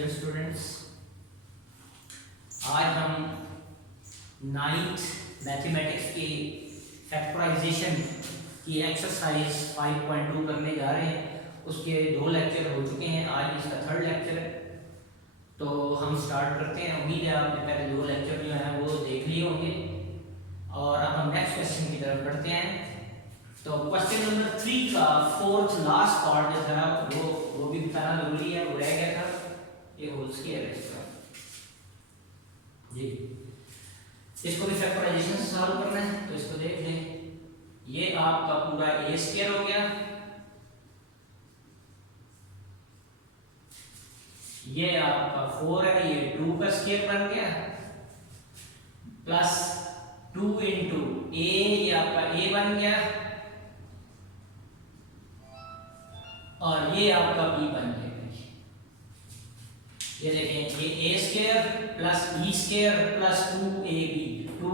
Dear students, आज हम 9th mathematics की फैक्टराइजेशन की एक्सरसाइज 5.2 करने जा रहे हैं। उसके 2 लेक्चर हो चुके हैं, आज इसका 3rd लेक्चर है। तो हम स्टार्ट करते हैं। उम्मीद है आपने पहले 2 लेक्चर जो हैं वो देख लिए होंगे और अब हम नेक्स्ट क्वेश्चन की तरफ बढ़ते हैं। तो क्वेश्चन नंबर 3 का 4th लास्ट पार्ट जो था वो भी बताना जरूरी है, वो रह गया था। ये होल स्क्वायर है इसका जी, इसको भी फैक्टराइजेशन से सॉल्व करना है। तो इसको देख लें, ये आपका पूरा a स्क्वायर हो गया, ये आपका 4 है, ये 2 का स्क्वायर बन गया, प्लस 2 इंटू a, ये आपका a बन गया, और ये आपका b बन गया। ये देखें, ये a square plus b square plus 2ab 2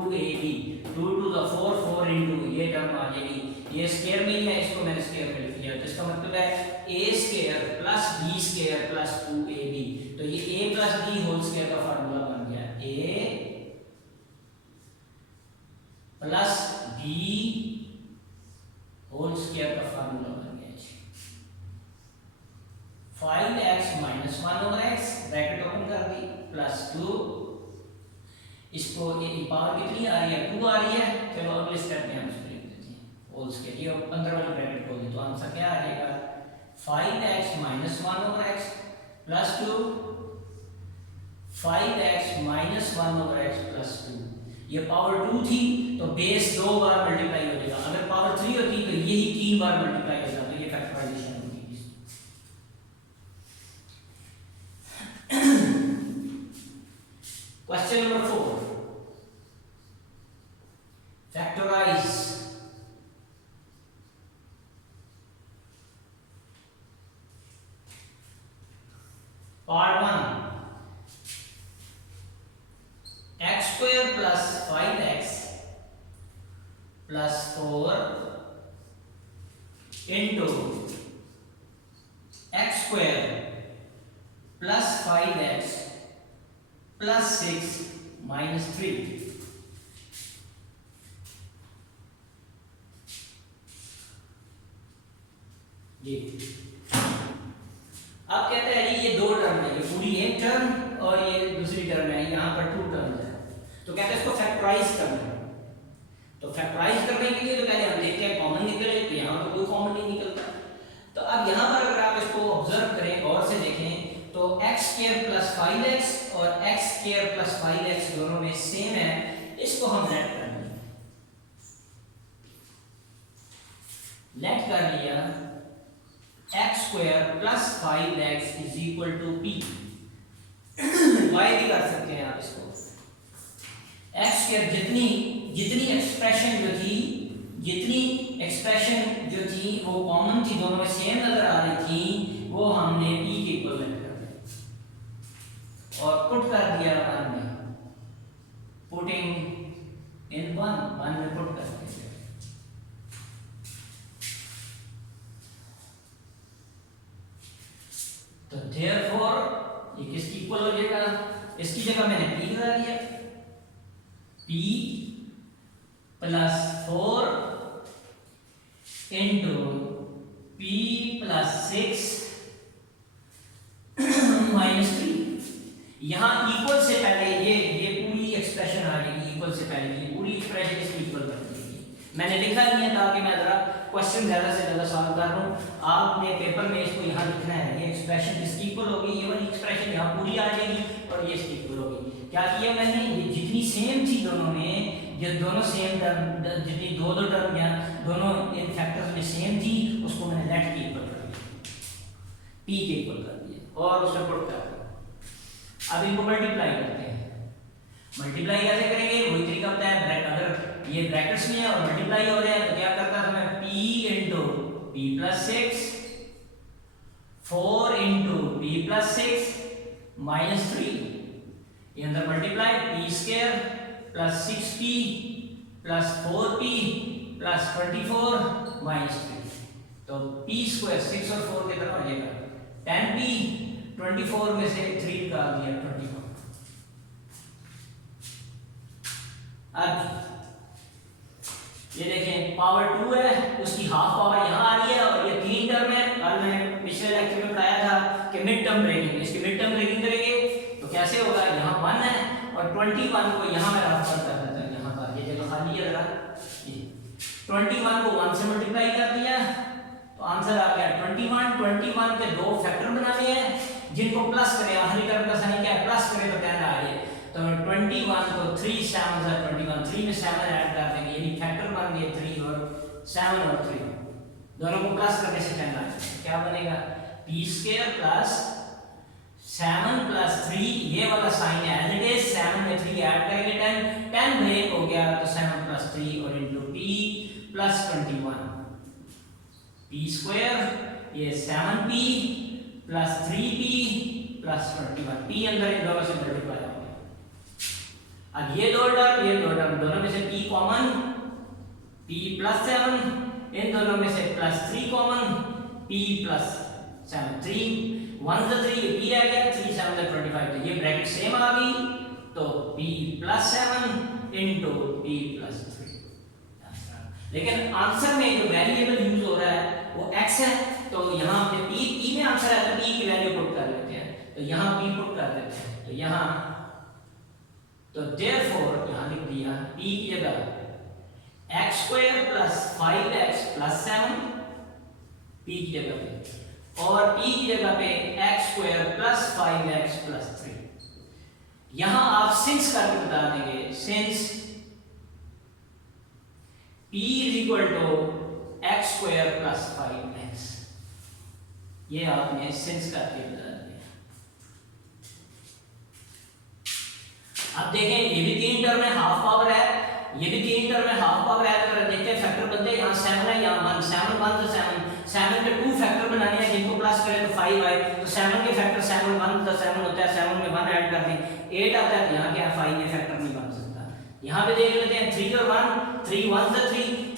to the 4 into ये टर्म आ जाएगी। ये स्क्वायर में ही है, इसको मैंने स्क्वायर में लिख दिया, तो इसका मतलब है a square plus b square plus 2ab। तो ये a plus b whole square का फार्मूला बन गया, a plus b whole square का फार्मूला बन गया 5x minus 1 over x, bracket open कर दी, प्लस 2, इसको ये पावर कितनी आ रही है, 2 आ रही है। चलो अगले स्टेप में हम इसको लिख देते हैं होल स्क्वायर, ये अंदर वाली ब्रैकेट खोल दी, तो आंसर क्या आ जाएगा 5x minus 1 over x plus 2, 5x minus 1 over x plus 2। ये पावर 2 थी तो बेस 2 बार मल्टीप्लाई हो जाएगा, अगर पावर 3 होती तो यही 3 बार मल्टीप्लाई हो जाता, तो ये फैक्टराइजेशन होगी। Question number 4, factorise part 1, x square plus 5x plus 4 into x square plus 5x plus 6 minus 3। जी अब कहते हैं जी ये 2 टर्म है, ये पूरी एक टर्म और ये दूसरी टर्म है, यहाँ पर 2 टर्म है। तो कहते हैं इसको फैक्टराइज करना है। तो फैक्टराइज करने के लिए तो पहले हम देखते हैं कॉमन निकले, तो यहाँ तो कोई कॉमन नहीं निकलता। तो अब यहाँ पर अगर आप इसको ऑब्जर्व करें, गौर से देखें, तो x स्क्वायर प्लस 5x और x स्क्वायर प्लस 5x दोनों में सेम है, इसको हम लेट कर लेंगे। लेट कर लिया, x square plus 5x is equal to p। y भी कर सकते हैं आप इसको, x स्क्वायर जितनी एक्सप्रेशन जो थी वो कॉमन थी, दोनों में सेम नजर आ रही थी, वो हमने p के इक्वल कर दिया और पुट कर दिया 1 में, पुटिंग इन 1 में पुट कर दिया। तो therefore ये किसकी इक्वल हो जाएगा, इसकी जगह मैंने p लगा दिया, p plus 4 into p plus 6 minus 3। यहाँ इक्वल से पहले ये पूरी एक्सप्रेशन आ जाएगी, इक्वल से पहले ये पूरी एक्सप्रेशन इसकी इक्वल कर देगी। मैंने लिखा नहीं है ताकि मैं जरा क्वेश्चन ज़्यादा से ज़्यादा सॉल्व कर लूँ। आपने पेपर में इसको यहाँ लिखना है, ये एक्सप्रेशन किसकी इक्वल होगी, ये वाली एक्सप्रेशन यहाँ पूरी आ जाएगी और ये इसकी इक्वल होगी। क्या किया मैंने, ये जितनी सेम थी दोनों में, जो दोनों सेम टर्म, जितनी दो टर्म या दोनों इन फैक्टर्स में सेम थी, उसको मैंने लेट के इक्वल कर दिया, p के इक्वल कर दिया और उसमें पुट कर दिया। अब इनको मल्टीप्लाई करते हैं। मल्टीप्लाई कैसे करेंगे, वही तरीका होता है, अगर ये ब्रैकेट्स में है और मल्टीप्लाई हो रहे हैं तो क्या करता था मैं, p into p plus 6, 4 into p plus 6 minus 3, ये अंदर multiply p square plus 6p plus 4p plus 24 minus 3। तो p स्क्वायर 6 और 4 कितना हो जाएगा 10p, 24 में से 3 निकाल दिया 21। अब ये देखें पावर 2 है, उसकी हाफ पावर यहाँ आ रही है और ये 3 टर्म है। कल मैंने पिछले लेक्चर में पढ़ाया था कि मिड टर्म ब्रेकिंग, इसकी मिड टर्म ब्रेकिंग करेंगे तो कैसे होगा, यहाँ 1 है और 21 को यहाँ मैं रफ कर देता हूँ, यहाँ पर ये जगह खाली है जरा, 21 को 1 से मल्टीप्लाई कर दिया तो आंसर आ गया 21। 21 के दो फैक्टर बनाने हैं जिनको प्लस करें, आखिरी टर्म का साइन क्या है प्लस करें तो क्या आ रही है, तो 21 को 3 7 21, 3 में 7 ऐड कर देंगे यानी फैक्टर बन गए 3 और 7 और 3 दोनों को प्लस करने से 10 आ जाएगा। क्या बनेगा p² प्लस 7 प्लस 3, ये वाला साइन है एज इट इज, 7 में 3 ऐड करेंगे 10 ब्रेक हो गया तो 7 प्लस 3 और इनटू p प्लस 21 p² ये 7p plus 3p plus 21, p अंदर इन दोनों से मल्टीप्लाई हो गया। अब ये दो टर्म दोनों में से p कॉमन, p प्लस 7, इन दोनों में से प्लस 3 कॉमन, p प्लस 7, 3 1 से 3 ये p रह गया, 3 7 25 तो ये ब्रैकेट सेम आ गई तो p plus 7 into p plus 3। लेकिन आंसर में जो वेरिएबल यूज हो रहा है वो x है, तो यहाँ पे p में आंसर है तो p की वैल्यू पुट कर लेते हैं, तो यहाँ p पुट कर देते हैं, तो यहाँ तो देयरफॉर यहाँ लिख दिया p की जगह x² plus 5x plus 7 p की जगह पे, और p की जगह पे x² प्लस 5x प्लस 3। यहां आप सिंस करके बता देंगे, since p is equal to x² plus 5x, ये आपने सिंस करके बता दिया। अब देखें ये भी 3 टर्म में हाफ पावर है, ये भी 3 टर्म में हाफ पावर है, तो देखते हैं फैक्टर बनते हैं, यहाँ 7 है यहाँ 1, 7 1 तो 7 के 2 फैक्टर बनाने हैं जिनको प्लस करें तो 5 आए, तो 7 के फैक्टर 7 1 तो 7 होता है, 7 में 1 ऐड कर दें 8 आता है, यहाँ क्या 5 में फैक्टर नहीं बन सकता। यहाँ पे देख लेते हैं 3 और 1, 3 1 से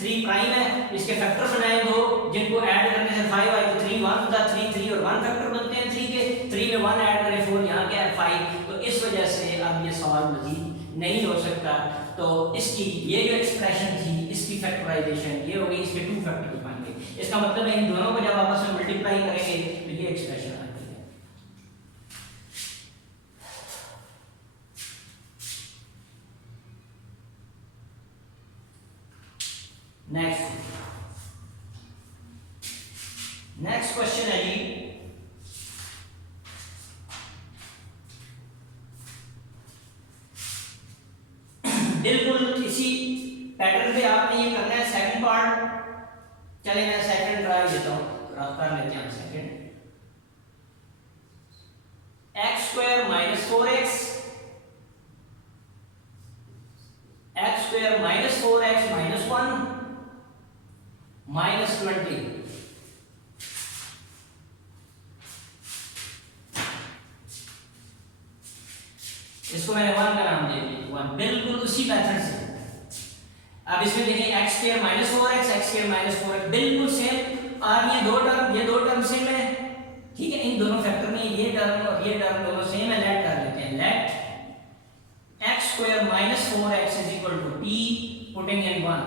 3 प्राइम है, इसके फैक्टर बनाए दो जिनको ऐड करने से 5 आए, तो 3 1 था 3 और 1 फैक्टर बनते हैं 3 के, 3 में 1 ऐड करें 4, यहाँ क्या है 5, तो इस वजह से अब ये सवाल मजीद नहीं हो सकता। तो इसकी ये जो एक्सप्रेशन थी इसकी फैक्टराइजेशन ये हो गई, इसके 2 फैक्टर पाएंगे, इसका मतलब है इन दोनों को जब आपस में मल्टीप्लाई करेंगे तो ये एक्सप्रेशन आ जाएगी। नेक्स्ट क्वेश्चन है जी, बिल्कुल इसी पैटर्न पे आपने ये करना है सेकंड पार्ट। चले मैं सेकंड ट्राई देता हूं, कर लेते हैं second. x² minus 4x, x² minus 4x minus 1 minus 20, इसको मैंने 1 का नाम दे दिया 1, बिल्कुल उसी मेथड से। अब इसमें देखें x² minus 4x, x² minus 4x बिल्कुल सेम आ रही है, ये दो टर्म सेम है, ठीक है। इन दोनों फैक्टर में ये टर्म और ये टर्म दोनों सेम है, लेट कर लेते हैं, let x² minus 4x is equal to p putting in 1,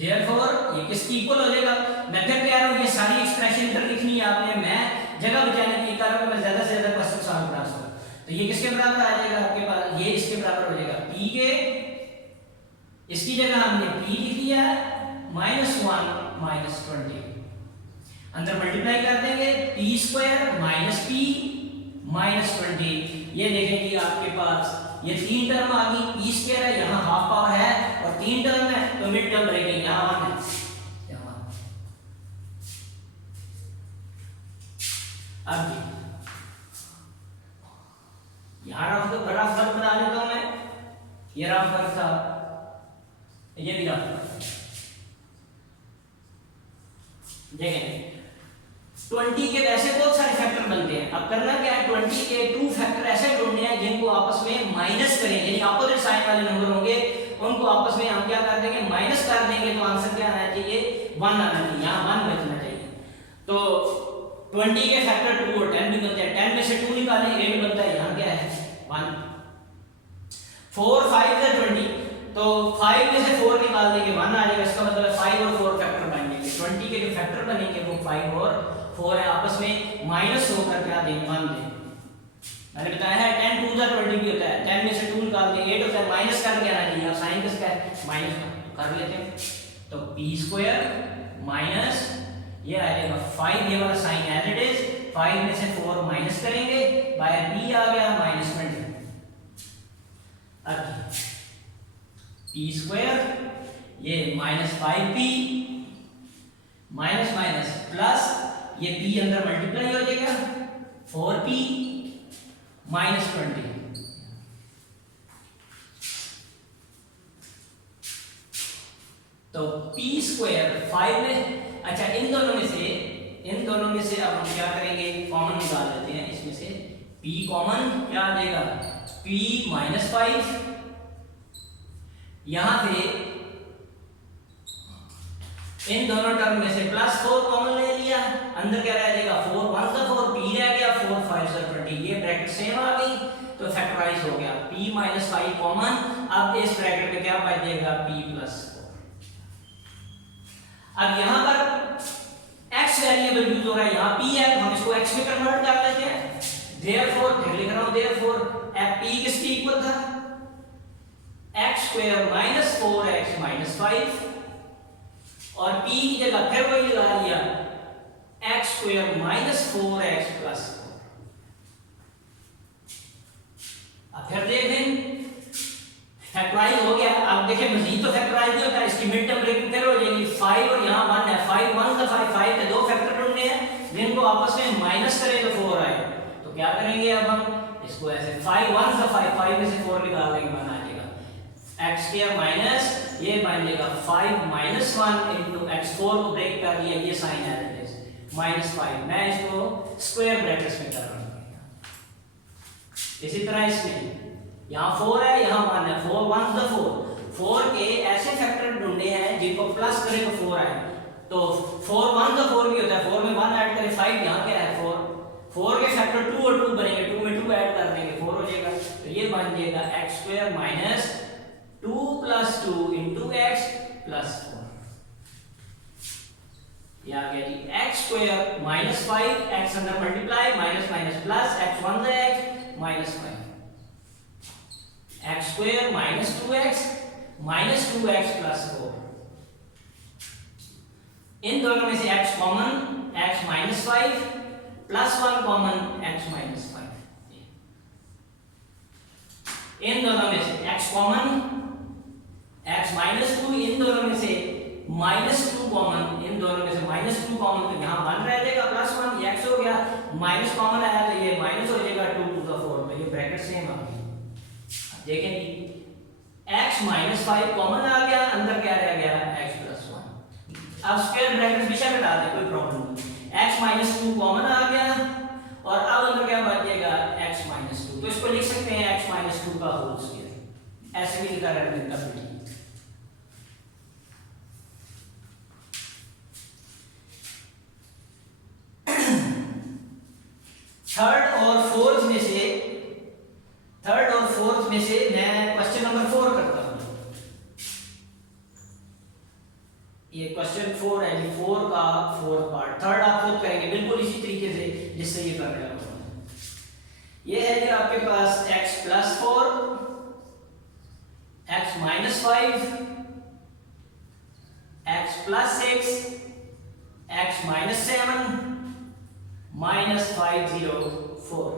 therefore ये किसकी इक्वल हो जाएगा। मैं फिर कह रहा हूं ये सारी एक्सप्रेशन इधर लिखनी है आपने, मैं जगह बचाने के कारण मैं ज्यादा से ज्यादा क्वेश्चन सॉल्व करा सकूं। तो ये किसके बराबर आ जाएगा आपके पास, ये इसके बराबर हो जाएगा p के, इसकी जगह हमने p लिख दिया -1 -20, अंदर मल्टीप्लाई कर देंगे p² माइनस p माइनस 20, ये देखेंगे आपके पास ये 3 टर्म आ गई, p² है यहाँ हाफ पावर है और 3 टर्म है तो मिड टर्म रहेगी यहाँ 1 है, अब यहाँ रफ वर्क बना लेता हूं मैं, ये रफ वर्क था, ये भी रफ वर्क। देखें 20 के वैसे बहुत सारे फैक्टर बनते हैं, अब करना क्या है 20 के 2 फैक्टर ऐसे ढूंढने हैं जिनको आपस में माइनस करें, यानी अपोजिट साइन वाले नंबर होंगे उनको आपस में हम क्या कर देंगे माइनस कर देंगे, तो आंसर क्या आना चाहिए 1 आना चाहिए, यहाँ 1 बचना चाहिए। 20 के फैक्टर 2 और 10 भी बनते हैं, 10 में से 2 निकालें 8 बनता है, यहाँ क्या है 1, 4 5 है 20, तो 5 में से 4 निकाल देंगे 1 आ जाएगा, इसका मतलब है 5 और 4 फैक्टर बन जाएंगे, 20 के जो फैक्टर बनेंगे वो 5 और 4 है, आपस में माइनस होकर क्या देंगे 1 देंगे। मैंने बताया है 10 2 20 भी होता है, 10 में से 2 निकाल देंगे 8 होता है, माइनस करके आना चाहिए, अब साइन किसका है माइनस कर लेते हैं, तो p स्क्वायर माइनस ये आ जाएगा 5, ये वाला साइन एज इट इज, 5 में से 4 माइनस करेंगे बाय p आ गया माइनस 20, अब p स्क्वायर ये minus 5p minus minus plus ये p अंदर मल्टीप्लाई हो जाएगा 4p माइनस 20, तो p स्क्वायर 5 में, अच्छा इन दोनों में से अब हम क्या करेंगे कॉमन निकाल लेते हैं, इसमें से p कॉमन क्या आ जाएगा p माइनस 5, यहां से इन दोनों टर्म में से प्लस 4 कॉमन ले लिया, अंदर क्या रह जाएगा 4 1 का 4 p रह गया, 4 5 से 20, ये ब्रैकेट सेम आ गई तो फैक्टराइज हो गया, p माइनस 5 कॉमन, अब इस ब्रैकेट में क्या बच जाएगा p प्लस 4। अब यहां पर x वेरिएबल यूज हो रहा है, यहां p है तो हम इसको x में कन्वर्ट कर लेते हैं, देयरफॉर फिर लिख रहा हूं देयरफॉर p किसके इक्वल था x square minus 4x minus 5, और p की जगह फिर वही लगा लिया x square minus 4x plus 4। अब फिर देखें फैक्टराइज हो गया, अब देखें मजीद तो फैक्टराइज नहीं होता, इसकी मिड टर्म ब्रेकिंग फिर हो जाएगी, 5 और यहाँ 1 है, 5 1 का 5 के दो फैक्टर ढूंढने हैं जिनको आपस में माइनस करें तो 4 आए, तो क्या करेंगे अब हम इसको ऐसे 5 1 का 5 में से 4 निकाल देंगे 1 आ जाएगा, x स्क्वायर माइनस ये बन जाएगा 5 माइनस 1 इंटू x, 4 को ब्रेक कर दिया, ये साइन है माइनस 5, मैं इसको स्क्वायर ब्रैकेट्स में कर रहा हूँ। इसी तरह इसमें यहाँ 4 है यहाँ 1 है, 4 1 का 4 के ऐसे फैक्टर ढूंढने हैं जिनको प्लस करें तो 4 आए, तो 4 1 का 4 भी होता है, 4 में 1 ऐड करें 5, यहाँ क्या है 4 के फैक्टर 2 और 2 बनेंगे, 2 में 2 ऐड कर देंगे 4 हो जाएगा, तो ये बन जाएगा x square minus 2 plus 2 into x plus 4, ये आ गया जी x स्क्वायर माइनस 5, x अंदर multiply minus minus plus x 1 का x minus 5, x square minus 2x minus 2x plus 4, इन दोनों में से x common x minus 5 plus 1 common x minus 5, इन दोनों में से x कॉमन x माइनस 2, इन दोनों में से माइनस 2 कॉमन, इन दोनों में से माइनस 2 कॉमन, तो यहाँ 1 रह जाएगा प्लस 1, ये x हो गया, माइनस कॉमन आया तो ये माइनस हो जाएगा 2 टू द 4, तो ये ब्रैकेट सेम आ गई। देखें x माइनस 5 कॉमन आ गया, अंदर क्या रह गया x प्लस 1, अब स्क्वायर ब्रैकेट पीछे हटा दे कोई प्रॉब्लम नहीं, x माइनस 2 कॉमन आ गया और अब अंदर क्या बच जाएगा x माइनस 2, तो इसको लिख सकते हैं x माइनस 2 का होल स्क्वायर, ऐसे भी लिखा रहता है। थर्ड और फोर्थ में से मैं क्वेश्चन नंबर 4 करता हूं, ये क्वेश्चन 4 है जी, 4 का 4th पार्ट, थर्ड आप खुद करेंगे बिल्कुल इसी तरीके से जिससे ये कर रहे हैं। ये है कि आपके पास x plus 4, x minus 5, x plus 6, x minus 7 minus 504,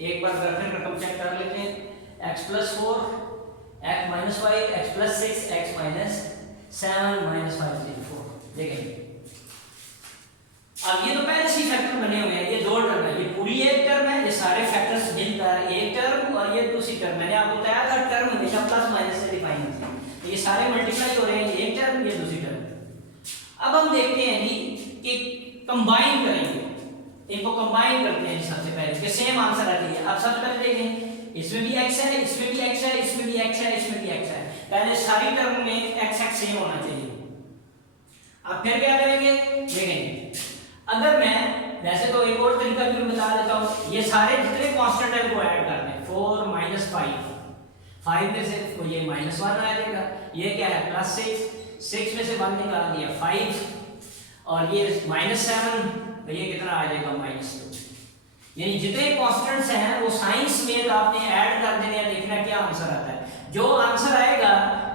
एक बार फिर रकम चेक कर लेते हैं, x plus 4, x minus 5, x plus 6, x minus 7 minus 504, देखें अब ये तो पहले से फैक्टर बने हुए हैं, ये दो टर्म है, ये पूरी एक टर्म है, ये सारे फैक्टर्स मिलकर एक टर्म और ये दूसरी टर्म, मैंने आपको बताया था टर्म हमेशा प्लस माइनस से डिफाइन होती है, तो ये सारे मल्टीप्लाई हो रहे हैं, ये एक टर्म ये दूसरी टर्म। अब हम देखते हैं जी कि कंबाइन करेंगे, इनको कंबाइन करते हैं सबसे पहले कि सेम आंसर आती है। अब सबसे पहले देखें इसमें भी x है, इसमें भी x है, इसमें भी x है, इसमें भी x है, पहले सारी टर्म में x एग्जैक्ट सेम होना चाहिए। अब फिर क्या करेंगे देखेंगे, अगर मैं वैसे तो एक और तरीका भी बता देता हूँ, ये सारे जितने कांस्टेंट है वो ऐड करने हैं। 4 माइनस 5 में से तो ये -1 आ जाएगा, ये क्या है +6 में से 1 निकाल दिया 5, और ये -7 तो ये कितना आ जाएगा -2। यानी जितने कांस्टेंट्स हैं वो साइंस में तो आपने ऐड कर देने हैं, देखना क्या आंसर आता है। जो आंसर आएगा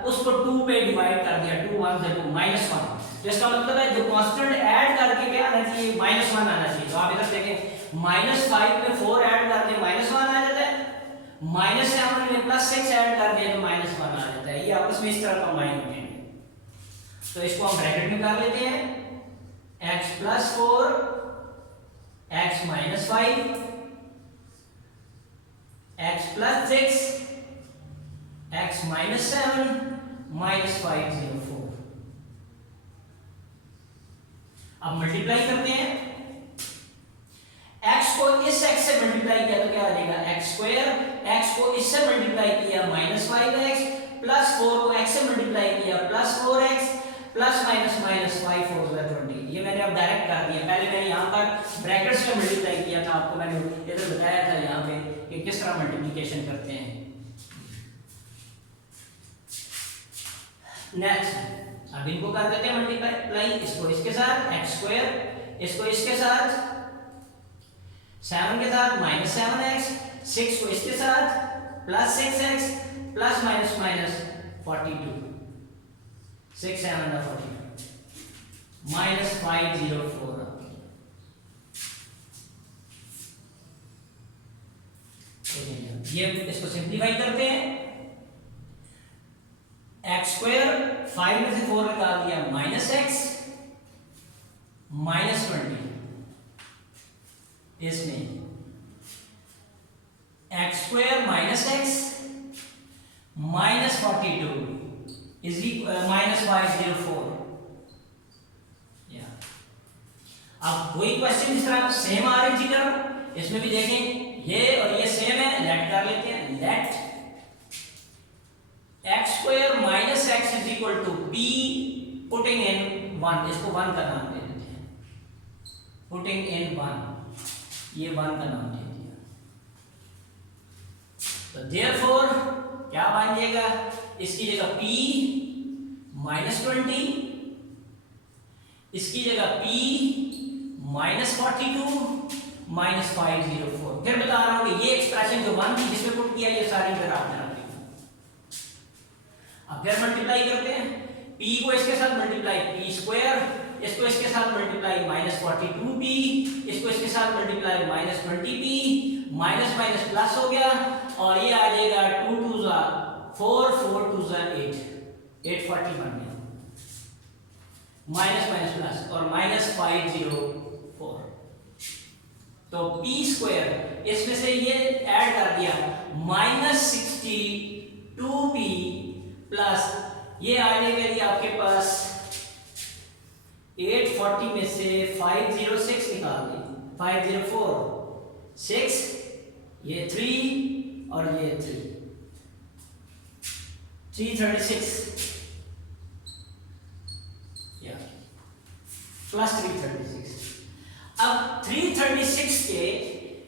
उसको 2 पे डिवाइड कर दिया, 2 1 से 2 -1, तो इसका मतलब है जो कांस्टेंट ऐड करके क्या आना चाहिए -1 आना चाहिए। तो आप इधर देखें -5 में 4 ऐड कर दें -1 आ जाता है, -7 में +6 ऐड कर दें तो -1 आ जाता है। ये आपस में इस तरह कंबाइन होते हैं। तो इसको हम ब्रैकेट में कर लेते हैं, x + 4 x - 5 x + 6 x - 7 -5 0 4। अब मल्टीप्लाई करते हैं, x को इस x से मल्टीप्लाई किया तो क्या आ जाएगा x², x को इससे मल्टीप्लाई किया -5x, +4 को x से मल्टीप्लाई किया +4x, प्लस माइनस 5 4 20। ये मैंने अब डायरेक्ट कर दिया, पहले मैंने यहाँ पर ब्रैकेट्स में मल्टीप्लाई किया था, आपको मैंने इधर बताया था यहाँ पे कि किस तरह मल्टीप्लिकेशन करते हैं। नेक्स्ट अब इनको कर देते हैं मल्टीप्लाई, इसको इसके साथ x², इसको इसके साथ 7 के साथ -7x, 6 को इसके साथ +6x, प्लस माइनस 42, 6 7 42 -504। ये इसको सिंप्लीफाई करते हैं, x² 5 में से 4 निकाल दिया -x -20, इसमें x² -x -42 इज -504। अब वही क्वेश्चन इस तरह सेम आ रही थी, इसमें भी देखें ये और ये सेम है, लेट कर लेते हैं, let x² - x = p putting in 1, इसको 1 का नाम दे देते हैं, पुटिंग इन 1, ये 1 का नाम दे दिया। तो देयरफॉर क्या बन जाएगा, इसकी जगह p -20, इसकी जगह p -42 -504। फिर बता रहा हूं कि ये एक्सप्रेशन जो 1 थी जिसमें पुट किया, ये सारी फिर आपने रख दी। अब फिर मल्टीप्लाई करते हैं, p को इसके साथ मल्टीप्लाई p², इसको इसके साथ मल्टीप्लाई -42p, इसको इसके साथ multiply -20p, minus minus plus हो गया, और ये आ जाएगा 2 2 4 4 2 8 840 बन गया, माइनस माइनस प्लस और -504। तो p² इसमें से ये ऐड कर दिया -62p प्लस ये आ जाएगा आपके पास 840 में से 506 निकाल दी, 504 6, ये 3 और ये 336 या प्लस 336। अब 336 के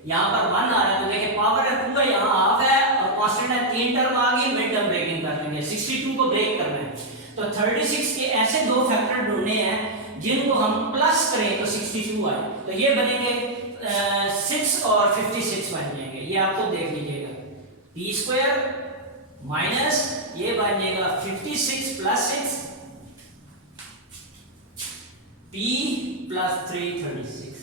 यहां पर 1 आ रहा है, तो देखिए पावर है पूरा यहां हाफ है और कांस्टेंट है, 3 टर्म आ गई, मिड टर्म ब्रेकिंग कर लेंगे, 62 को ब्रेक करना है। तो 36 के ऐसे दो फैक्टर ढूंढने हैं जिनको हम प्लस करें तो 62 आए, तो ये बनेंगे 6 और 56 बन जाएंगे, ये आपको देख लीजिएगा, p² माइनस ये बन जाएगा 56 प्लस 6 p प्लस 336,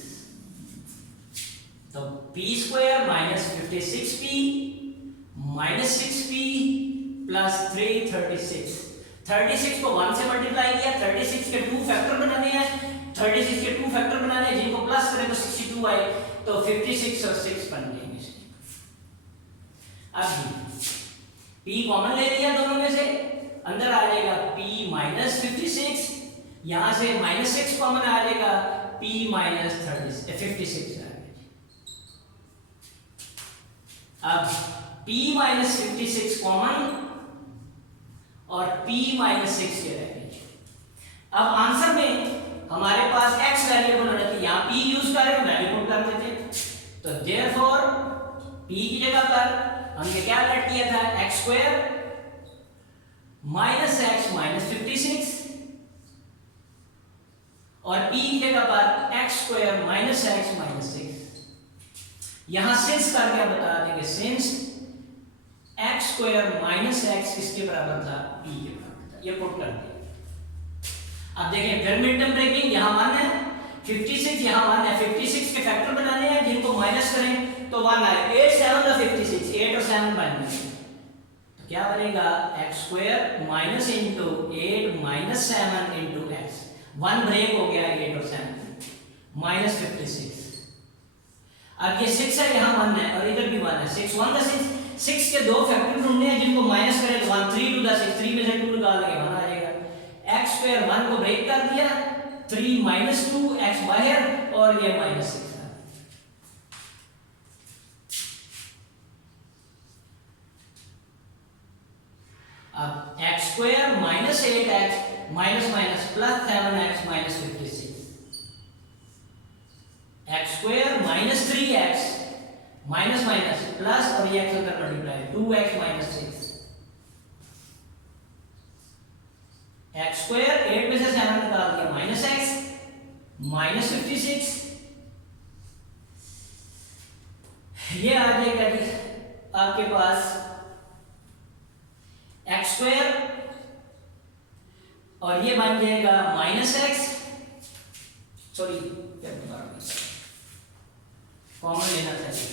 तो p² minus 56p minus 6p plus 336। 36 को 1 से मल्टीप्लाई किया, 36 के 2 फैक्टर बनाने हैं, 36 के 2 फैक्टर बनाने हैं जिनको प्लस करें तो 62 आए, तो 56 और 6 बन जाएंगे। अब p कॉमन ले लिया दोनों में से, अंदर आ जाएगा p माइनस 56, यहां से -6 कॉमन आ जाएगा, p माइनस 56 आ गया। अब p माइनस 56 कॉमन और p माइनस 6 ये रहेगा, अब आंसर में हमारे पास x वेरिएबल होना चाहिए, यहाँ p यूज कर रहे हैं, वैल्यू पुट कर देते। तो देयरफॉर p की जगह पर हमने क्या लेट किया था, x square minus x minus 56 और p की जगह पर x square minus x minus 6। यहां सिंस करके बता देंगे, since x square minus x किसके बराबर था, p के बराबर था, ये पुट कर दिया। अब देखें फिर मिड टर्म ब्रेकिंग, यहाँ 1 है, 56 यहाँ 1 है, 56 के फैक्टर बनाने हैं जिनको माइनस करें तो 1 आए, 8 7 का 56, 8 और 7 माइनस, तो क्या बनेगा x square minus into 8 minus 7 into x, 1 break हो गया 8 और 7 माइनस 56। अब ये 6 है, यहाँ 1 है और इधर भी 1 है, 6 1 का 6 के दो फैक्टर ढूंढने हैं जिनको माइनस करें तो 1 3 टू द 6, 3 में से 2 निकाल देंगे 1 आ जाएगा। x स्क्वायर 1 को ब्रेक कर दिया, 3 माइनस 2 x बाहर और ये माइनस 6 है। अब x square minus 8x minus minus plus 7x minus 56, x square minus 3x minus minus plus और ये x अंदर multiply 2x minus 6, x square 8 में से 7 निकाल दिया माइनस x माइनस 56, ये आ जाएगा जी आपके पास x स्क्वायर और ये बन जाएगा माइनस x, सॉरी कॉमन लेना चाहिए,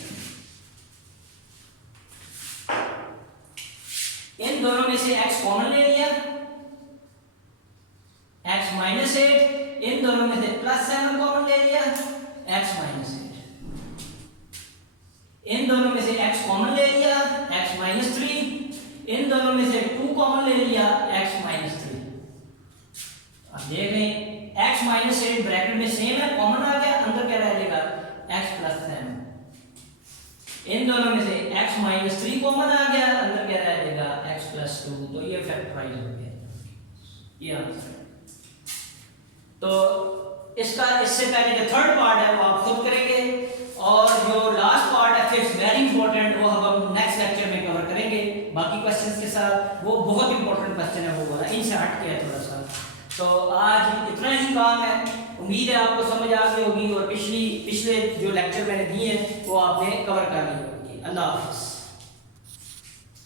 इन दोनों में से x कॉमन ले लिया, x माइनस 8, इन दोनों में से प्लस 7 कॉमन ले लिया, x माइनस 8, इन दोनों में से x कॉमन ले लिया, x माइनस 3, इन दोनों में से 2 कॉमन ले लिया, x माइनस 3। अब देख रहे हैं x माइनस 8 ब्रैकेट में सेम है, कॉमन आ गया, अंदर क्या रह जाएगा x प्लस 7, इन दोनों में से x माइनस 3 कॉमन आ गया, अंदर क्या रह जाएगा x प्लस 2, तो ये फैक्टराइज हो गया, ये आंसर। तो इसका इससे पहले जो थर्ड पार्ट है वो आप खुद करेंगे और जो लास्ट पार्ट है फिफ्थ वेरी इंपॉर्टेंट, वो हम नेक्स्ट लेक्चर में कवर करेंगे बाकी क्वेश्चंस के साथ। वो बहुत इंपॉर्टेंट क्वेश्चन है वो वाला, इनसे हट के है थोड़ा सा। तो आज इतना ही काम है, उम्मीद है आपको समझ आ गई होगी और पिछले जो लेक्चर मैंने दिए हैं वो आपने कवर कर लिए होंगे। अल्लाह हाफिज़।